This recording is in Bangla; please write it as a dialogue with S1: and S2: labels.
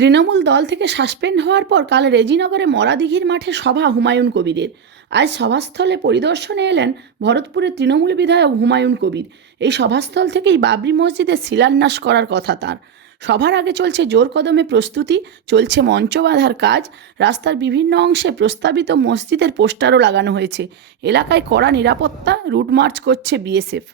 S1: তৃণমূল দল থেকে সাসপেন্ড হওয়ার পর কাল রেজিনগরে মরাদিঘির মাঠে সভা হুমায়ুন কবিরের আজ সভাস্থলে পরিদর্শনে এলেন ভরতপুরের তৃণমূল বিধায়ক হুমায়ুন কবির। এই সভাস্থল থেকেই বাবরি মসজিদের শিলান্যাস করার কথা তার। সভার আগে চলছে জোর কদমে প্রস্তুতি, চলছে মঞ্চ বাঁধার কাজ, রাস্তার বিভিন্ন অংশে প্রস্তাবিত মসজিদের পোস্টারও লাগানো হয়েছে। এলাকায় কড়া নিরাপত্তা, রুট মার্চ করছে বিএসএফ।